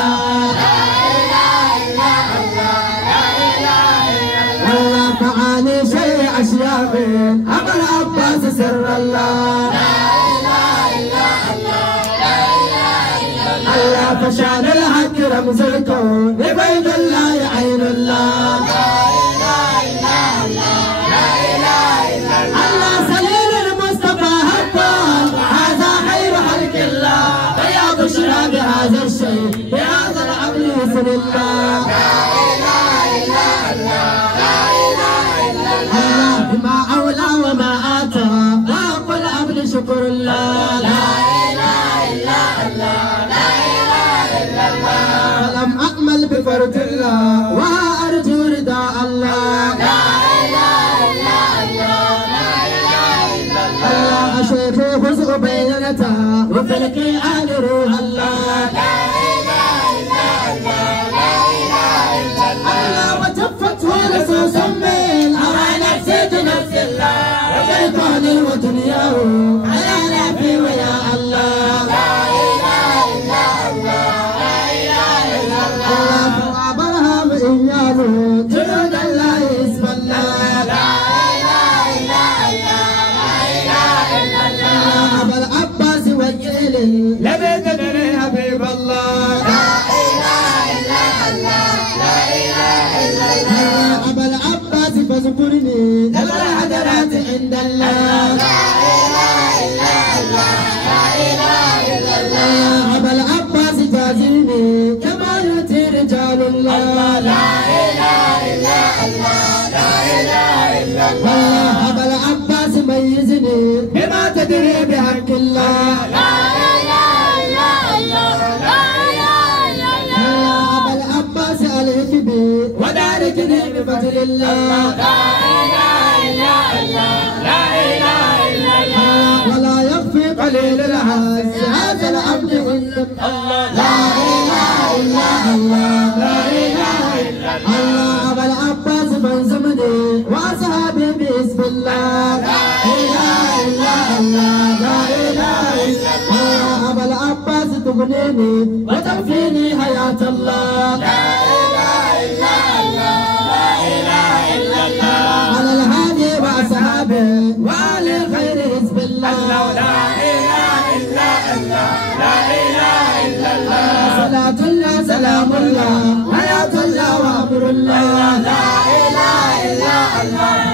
الله الله فعاني شيء أشياء أبا العباس سر الله الله فشان الحق رمز الكون ببيت الله عين الله الله سليل المصطفى هبال هذا خير خلق الله ويا بشرى بهذا الشيء بهذا العمل يسر الله الله بما أولى وما آتى وأقول عبد شكر الله فلم أأمل بفرد الله وأرجو رضا الله الله شيخي خذ بينتا وفي القيان روح الله الله وتفت ولسوس من أرى نفسي نفس الله وشيطاني ودنياه على نفي ويا الله جنود الله اسم الله أبا العباس وجيل لم تدري حبيب الله أبا العباس فاذكرني لدى الحضرات عند الله أبا العباس جازلني كما يؤتي رجال الله الله أبا العباس ميزني بما تدري بحق الله أبا العباس عليك بي وداركني بفضل الله ولا يخفي قليل العز هذا العبد عند الله لا إله إلا الله لا إله إلا الله أبا العباس من زمني وأصحابي باسم الله لا إله إلا الله لا إله إلا الله أبا العباس تغنيني وتكفيني حياة الله لا إله إلا الله لا إله إلا الله على الهادي وأصحابه وآل الخير حزب الله لا إله إلا الله لا إله إلا الله صلاة الله سلام الله حياة الله وأمر الله لا إله إلا الله